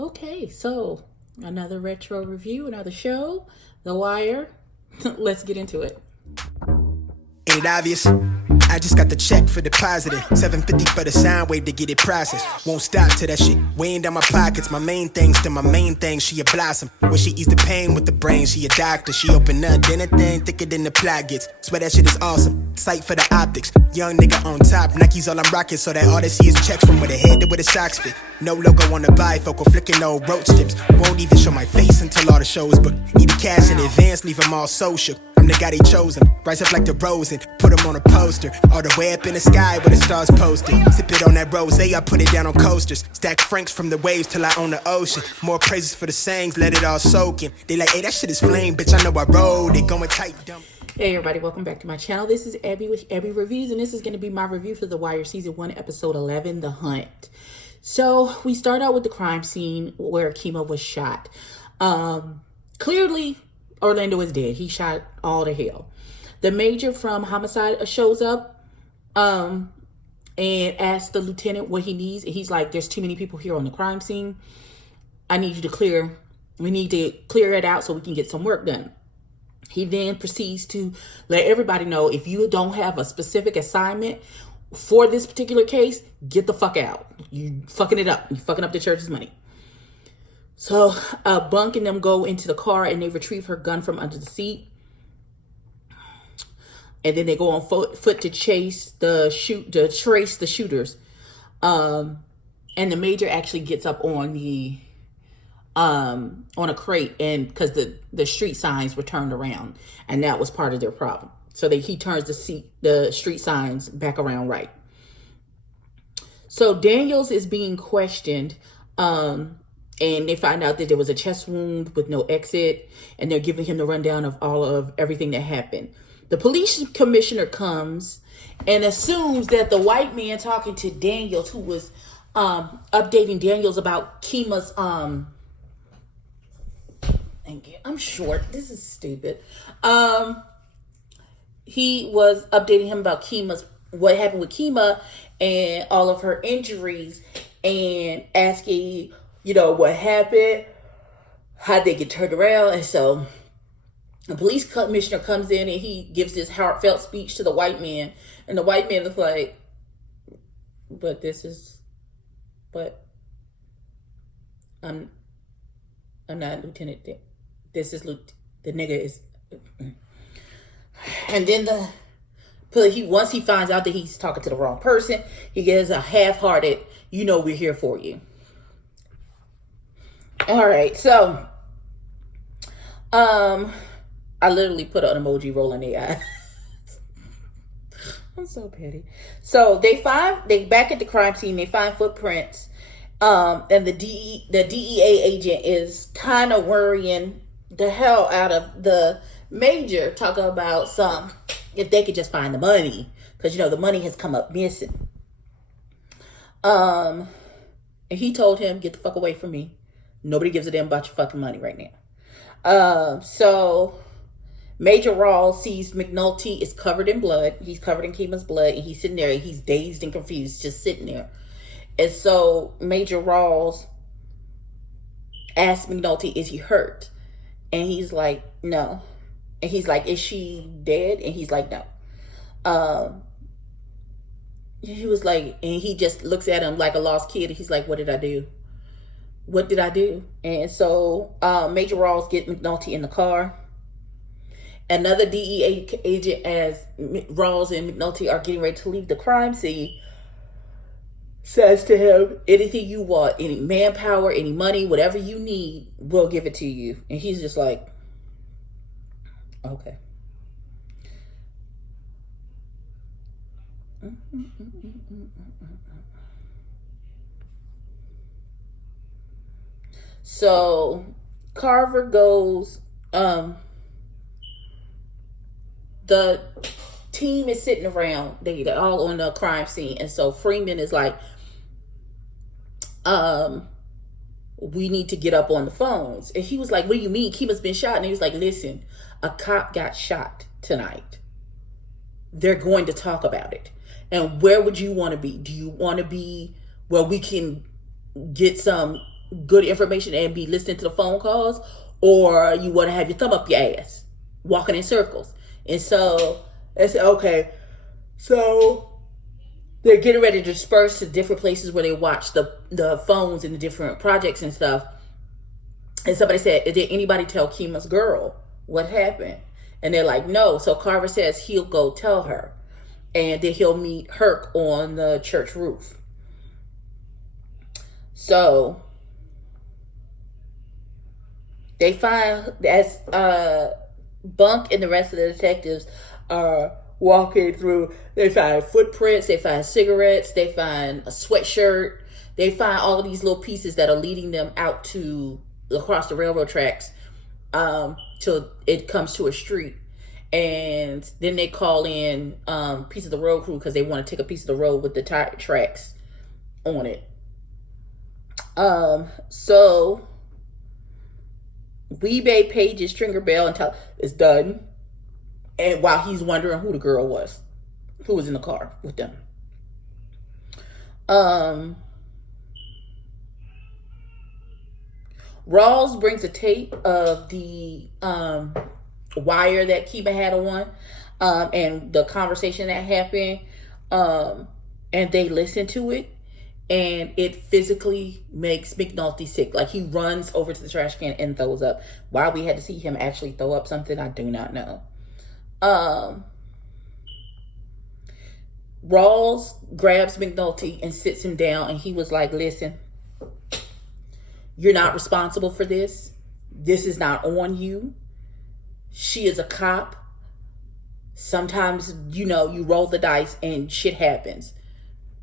Okay, so another retro review, another show, The Wire. Let's get into it. Ain't it obvious? I just got the check for depositing. $750 for the sound wave to get it processed. Won't stop till that shit weighing down my pockets. My main thing, still my main thing. She a blossom. When she ease the pain with the brain, she a doctor. She open up anything thicker than the plot gets. Swear that shit is awesome. Sight for the optics. Young nigga on top. Nike's all I'm rocking, so that all they see is checks from where the head to where the socks fit. No logo on the bifocal, flicking no roach tips. Won't even show my face until all the shows book. Need the cash in advance, leave them all so shook. I'm the guy they chosen. Rise up like the rose and put them on a poster. All the way up in the sky where the stars posted. Sip it on that rose, I put it down on coasters. Stack francs from the waves till I own the ocean. More praises for the sayings, let it all soak in. They like, hey, that shit is flame, bitch, I know I rode it. Going tight, dumb. Hey everybody, welcome back to my channel. This is Abby with Abby Reviews, and this is going to be my review for The Wire Season 1, Episode 11, The Hunt. So, we start out with the crime scene where Kima was shot. Clearly, Orlando is dead. He shot all to hell. The major from Homicide shows up and asks the lieutenant what he needs. And he's like, there's too many people here on the crime scene. We need to clear it out so we can get some work done. He then proceeds to let everybody know, if you don't have a specific assignment for this particular case, get the fuck out. You fucking it up. You fucking up the church's money. So Bunk and them go into the car and they retrieve her gun from under the seat. And then they go on foot to trace the shooters. And the major actually gets up on a crate, and because the street signs were turned around, and that was part of their problem. So he turns the street signs back around right. So Daniels is being questioned, and they find out that there was a chest wound with no exit, and they're giving him the rundown of everything that happened. The police commissioner comes and assumes that the white man talking to Daniels, who was updating Daniels about Kima's I'm short. This is stupid. He was updating him about what happened with Kima and all of her injuries, and asking, what happened, how'd they get turned around. And so the police commissioner comes in and he gives this heartfelt speech to the white man, and the white man is like, I'm not Lieutenant. This is the nigga is. And then once he finds out that he's talking to the wrong person, he gives a half-hearted, we're here for you. All right, so I literally put an emoji rolling the eye. I'm so petty. So they back at the crime scene, they find footprints. And the DEA agent is kind of worrying the hell out of the major, talking about if they could just find the money, because the money has come up missing. And he told him, get the fuck away from me. Nobody gives a damn about your fucking money right now. So Major Rawls sees McNulty is covered in blood. He's covered in Kima's blood, and he's sitting there, and he's dazed and confused, just sitting there. And so Major Rawls asks McNulty, is he hurt? And he's like, no. And he's like, is she dead? And he's like, no. He was like, and he just looks at him like a lost kid. And he's like, what did I do? What did I do? And so Major Rawls gets McNulty in the car. Another DEA agent, as Rawls and McNulty are getting ready to leave the crime scene, says to him, anything you want, any manpower, any money, whatever you need, we'll give it to you. And he's just like, okay. So Carver goes, the team is sitting around, they're all on the crime scene, and so Freeman is like, we need to get up on the phones. And he was like, what do you mean? Kima's been shot. And he was like, listen, a cop got shot tonight. They're going to talk about it. And where would you want to be? Do you want to be where we can get some good information and be listening to the phone calls, or you want to have your thumb up your ass, walking in circles. And so I said, okay, so they're getting ready to disperse to different places where they watch the phones and the different projects and stuff. And somebody said, did anybody tell Kima's girl what happened? And they're like, no. So Carver says he'll go tell her. And then he'll meet Herc on the church roof. So they find, as Bunk and the rest of the detectives are walking through, they find footprints, they find cigarettes, they find a sweatshirt, they find all of these little pieces that are leading them out to across the railroad tracks till it comes to a street. And then they call in piece of the road crew because they want to take a piece of the road with the tire tracks on it. So Weebay pages Stringer Bell until it's done, and while he's wondering who the girl was, who was in the car with them. Rawls brings a tape of the wire that Kima had on, and the conversation that happened, and they listen to it, and it physically makes McNulty sick. Like, he runs over to the trash can and throws up. Why we had to see him actually throw up something, I do not know. Rawls grabs McNulty and sits him down, and he was like, listen, you're not responsible for this. This is not on you. She is a cop. Sometimes, you roll the dice and shit happens.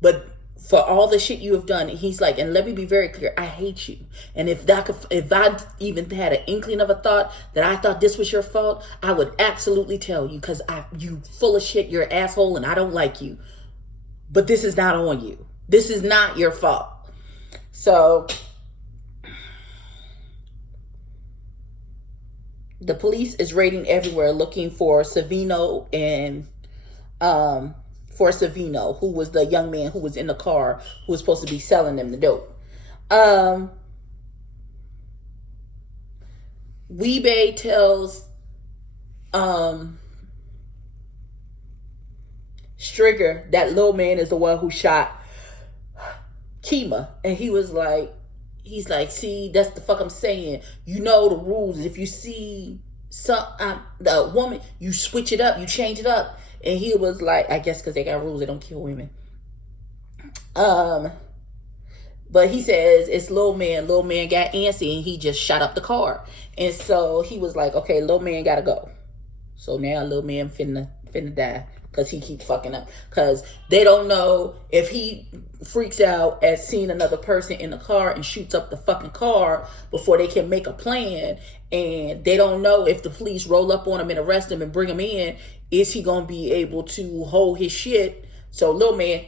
But for all the shit you have done, he's like, and let me be very clear, I hate you. And if I even had an inkling of a thought that I thought this was your fault, I would absolutely tell you, because you full of shit, you're an asshole, and I don't like you. But this is not on you. This is not your fault. So the police is raiding everywhere looking for Savino and for Savino, who was the young man who was in the car who was supposed to be selling them the dope. Weebay tells Strigger that little man is the one who shot Kima, and he's like, see, that's the fuck I'm saying. You know the rules. If you see the woman, you switch it up, you change it up. And he was like, I guess because they got rules, they don't kill women. But he says it's little man. Little man got antsy and he just shot up the car. And so he was like, okay, little man gotta go. So now little man finna die because he keeps fucking up. Because they don't know if he freaks out at seeing another person in the car and shoots up the fucking car before they can make a plan. And they don't know if the police roll up on him and arrest him and bring him in, is he gonna be able to hold his shit? So little man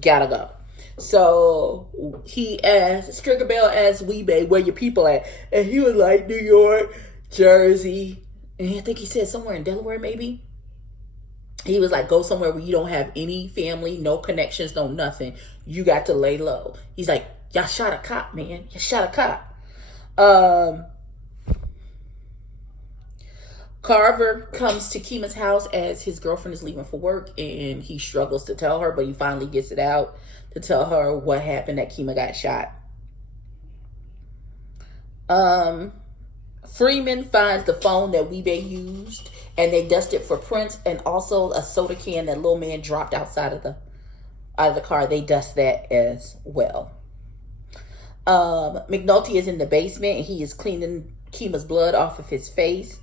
gotta go. So he asked, Stringer Bell asked Weebay, where your people at? And he was like, New York, Jersey, and I think he said somewhere in Delaware maybe. He was like, go somewhere where you don't have any family, no connections, no nothing. You got to lay low. He's like, y'all shot a cop, man. You shot a cop. Carver comes to Kima's house as his girlfriend is leaving for work, and he struggles to tell her, but he finally gets it out to tell her what happened, that Kima got shot. Freeman finds the phone that Weebay used, and they dust it for prints, and also a soda can that little man dropped outside of the car. They dust that as well. McNulty is in the basement, and he is cleaning Kima's blood off of his face.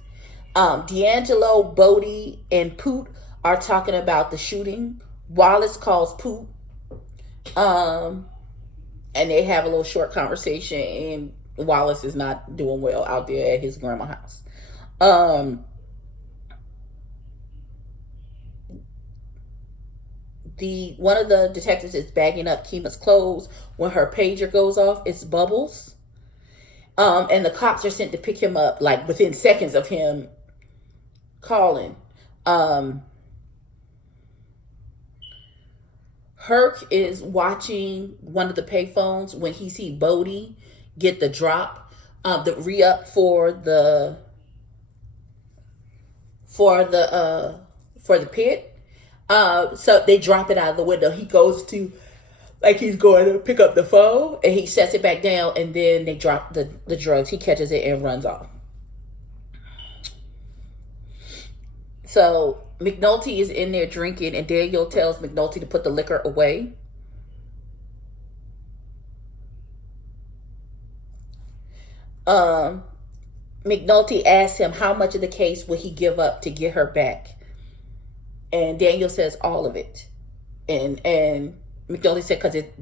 D'Angelo, Bodie, and Poot are talking about the shooting. Wallace calls Poot, and they have a little short conversation, and Wallace is not doing well out there at his grandma's house. One of the detectives is bagging up Kima's clothes when her pager goes off. It's Bubbles. And the cops are sent to pick him up, like, within seconds of him calling. Herc is watching one of the payphones when he sees Bodie get the drop, the re-up for the pit. So they drop it out of the window. He goes to, like, he's going to pick up the phone, and he sets it back down, and then they drop the drugs. He catches it and runs off. So McNulty is in there drinking, and Daniel tells McNulty to put the liquor away. McNulty asks him how much of the case would he give up to get her back, and Daniel says all of it, and McNulty said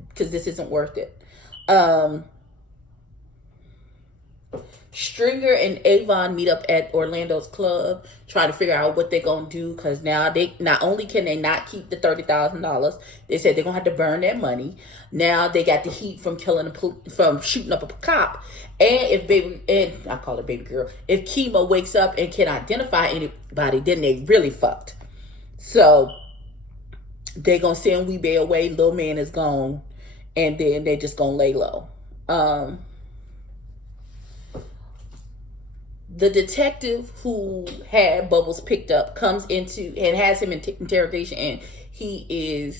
because this isn't worth it. Stringer and Avon meet up at Orlando's club, trying to figure out what they're gonna do, because now they not only can they not keep the $30,000, they said they're gonna have to burn that money. Now they got the heat from from shooting up a cop, and I call it baby girl, if Kima wakes up and can identify anybody, then they really fucked. So they're gonna send Weebay away. Little man is gone, and then they just gonna lay low. The detective who had Bubbles picked up comes into and has him in interrogation, and he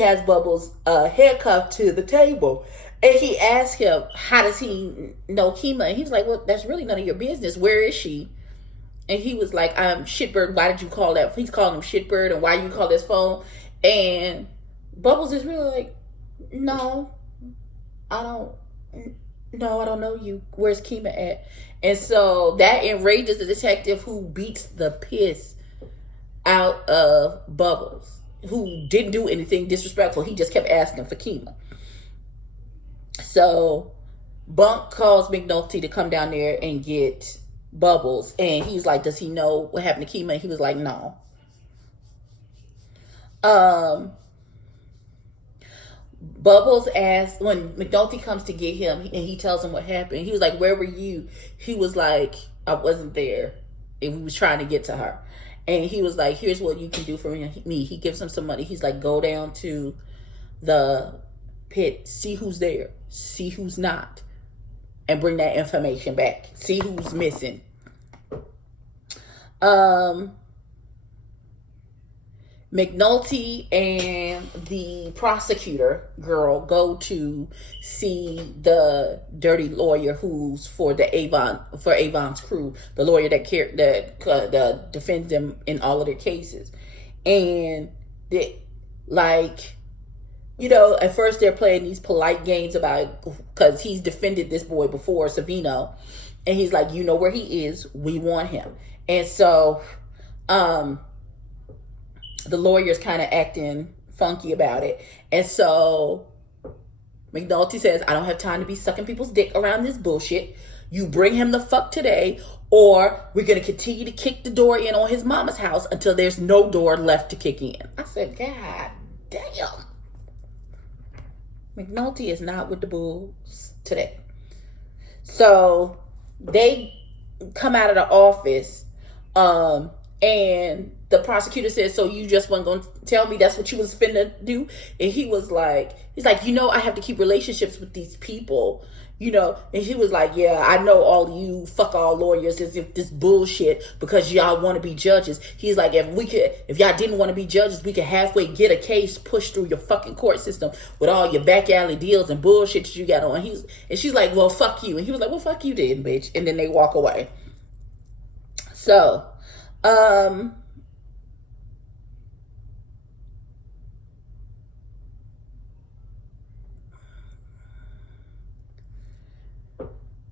has Bubbles handcuffed to the table, and he asks him, how does he know Kima? And he was like, well, that's really none of your business. Where is she? And he was like, Shitbird, why did you call that? He's calling him Shitbird, and why you call this phone? And Bubbles is really like, no, I don't know you. Where's Kima at? And so that enrages the detective, who beats the piss out of Bubbles, who didn't do anything disrespectful. He just kept asking for Kima. So Bunk calls McNulty to come down there and get Bubbles, and he's like, does he know what happened to Kima? And he was like, no. Bubbles asks, when McNulty comes to get him, and he tells him what happened, he was like, where were you? He was like, I wasn't there, and we was trying to get to her. And he was like, here's what you can do for me. He gives him some money. He's like, go down to the pit, see who's there, see who's not, and bring that information back. See who's missing. McNulty and the prosecutor girl go to see the dirty lawyer who's for Avon's crew, the lawyer that defends them in all of their cases. And at first they're playing these polite games about, because he's defended this boy before, Savino, and he's like, you know where he is, we want him. And so the lawyer's kind of acting funky about it. And so McNulty says, I don't have time to be sucking people's dick around this bullshit. You bring him the fuck today, or we're going to continue to kick the door in on his mama's house until there's no door left to kick in. I said, God damn. McNulty is not with the bulls today. So they come out of the office, and the prosecutor says, so you just weren't going to tell me that's what you was finna do? And he's like, I have to keep relationships with these people, and he was like, yeah, I know all you fuck all lawyers as if this bullshit because y'all want to be judges. He's like, if y'all didn't want to be judges, we could halfway get a case pushed through your fucking court system with all your back alley deals and bullshit that you got on. And she's like, well, fuck you. And he was like, well, fuck you then, bitch. And then they walk away. So,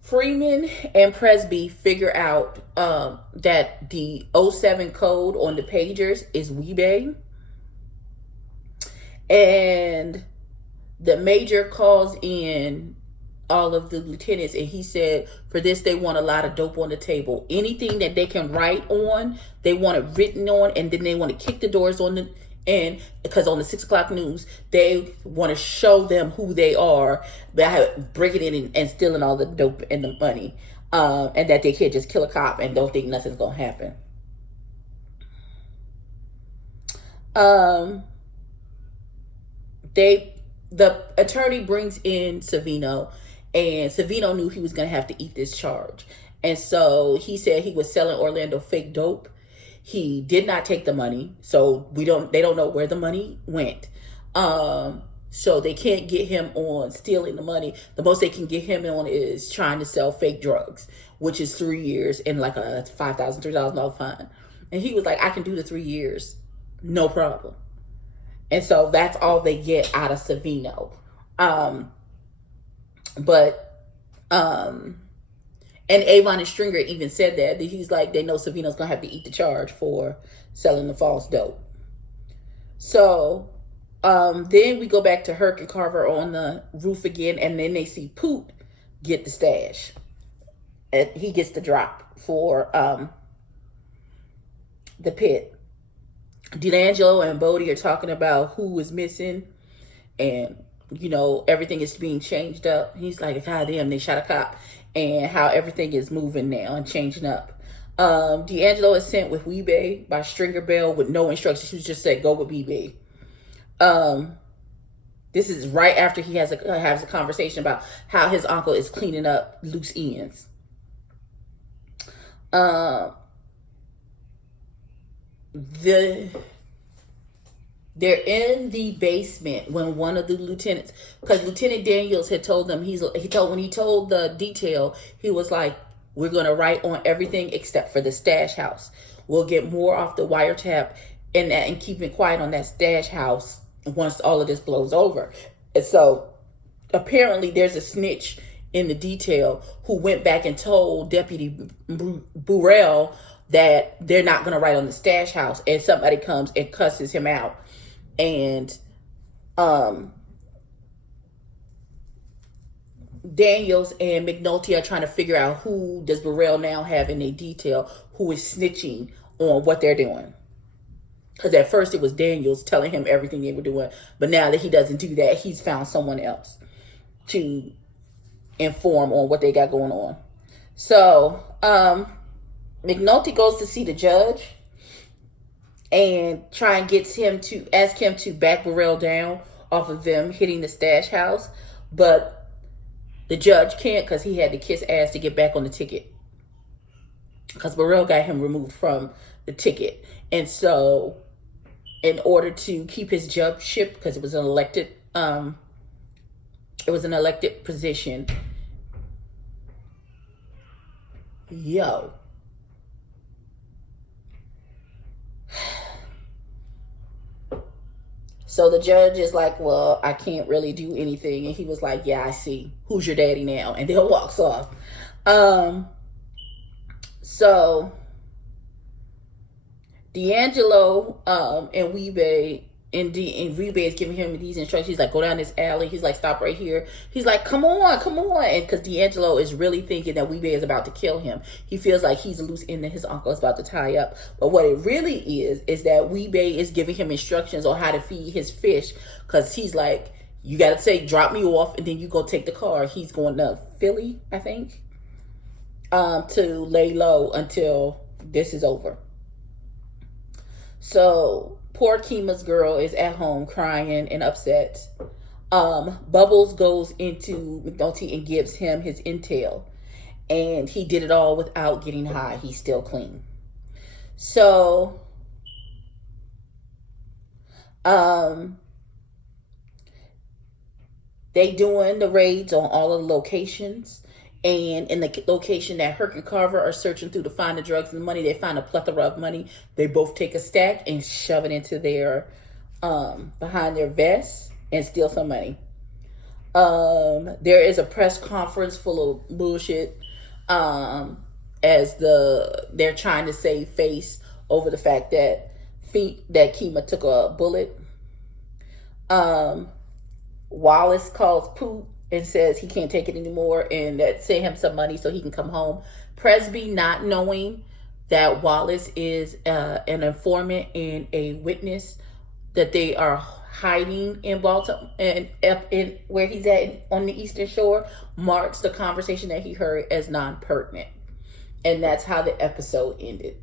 Freeman and Presby figure out that the 07 code on the pagers is Weebay. And the major calls in all of the lieutenants, and he said for this they want a lot of dope on the table. Anything that they can write on, they want it written on, and then they want to kick the doors on and because on the 6 o'clock news, they want to show them who they are by breaking in and stealing all the dope and the money, and that they can't just kill a cop and don't think nothing's gonna happen. They the attorney brings in Savino, and Savino knew he was going to have to eat this charge. And so he said he was selling Orlando fake dope. He did not take the money, so they don't know where the money went. So they can't get him on stealing the money. The most they can get him on is trying to sell fake drugs, which is 3 years and like a $5,000, $3,000 fine. And he was like, I can do the 3 years, no problem. And so that's all they get out of Savino. And Avon and Stringer even said that he's like, they know Savino's gonna have to eat the charge for selling the false dope. So then we go back to Herc and Carver on the roof again, and then they see Poot get the stash. And he gets the drop for the pit. D'Angelo and Bodie are talking about who is missing, and everything is being changed up. He's like, God damn, they shot a cop, and how everything is moving now and changing up. D'Angelo is sent with EBBIE by Stringer Bell with no instructions. He just said, go with EBBIE. This is right after he has a conversation about how his uncle is cleaning up loose ends. They're in the basement when one of the lieutenants, because Lieutenant Daniels had told them, when he told the detail, he was like, we're going to write on everything except for the stash house. We'll get more off the wiretap and keep it quiet on that stash house once all of this blows over. And so apparently there's a snitch in the detail who went back and told Deputy Burrell that they're not going to write on the stash house, and somebody comes and cusses him out. And Daniels and McNulty are trying to figure out who does Burrell now have in their detail who is snitching on what they're doing. Because at first it was Daniels telling him everything they were doing, but now that he doesn't do that, he's found someone else to inform on what they got going on. So McNulty goes to see the judge and try and ask him to back Burrell down off of them hitting the stash house, but the judge can't because he had to kiss ass to get back on the ticket, because Burrell got him removed from the ticket. And so in order to keep his judgeship, because it was an elected position, so the judge is like, well, I can't really do anything. And he was like, yeah, I see. Who's your daddy now? And then walks off. So D'Angelo and EBBIE, and EBBIE is giving him these instructions. He's like, go down this alley. He's like, stop right here. He's like, come on. And because D'Angelo is really thinking that EBBIE is about to kill him. He feels like he's a loose end that his uncle is about to tie up. But what it really is that EBBIE is giving him instructions on how to feed his fish, because he's like, you got to say, drop me off, and then you go take the car. He's going to Philly, I think, to lay low until this is over. So poor Kima's girl is at home crying and upset. Bubbles goes into McNulty and gives him his intel. And he did it all without getting high. He's still clean. So they doing the raids on all of the locations. And in the location that Herc and Carver are searching through to find the drugs and the money, they find a plethora of money. They both take a stack and shove it into their behind their vests and steal some money. There is a press conference full of bullshit as they're trying to save face over the fact that Kima took a bullet. Wallace calls Poot and says he can't take it anymore and that send him some money so he can come home. Presby, not knowing that Wallace is an informant and a witness that they are hiding in Baltimore and in where he's at on the Eastern Shore, marks the conversation that he heard as non-pertinent. And that's how the episode ended.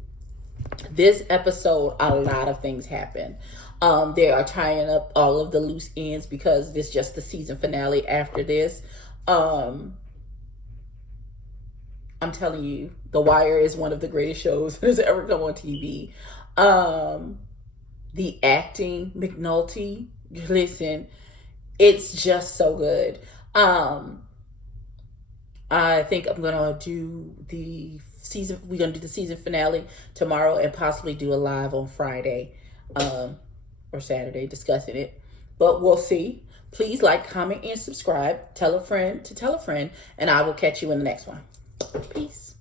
This episode, a lot of things happened. They are tying up all of the loose ends because this is just the season finale after this. I'm telling you, The Wire is one of the greatest shows that has ever come on TV. The acting, McNulty, listen, it's just so good. I think I'm gonna do the season. We're gonna do the season finale tomorrow, and possibly do a live on Friday, or Saturday, discussing it. But we'll see. Please like, comment, and subscribe. Tell a friend to tell a friend, and I will catch you in the next one. Peace.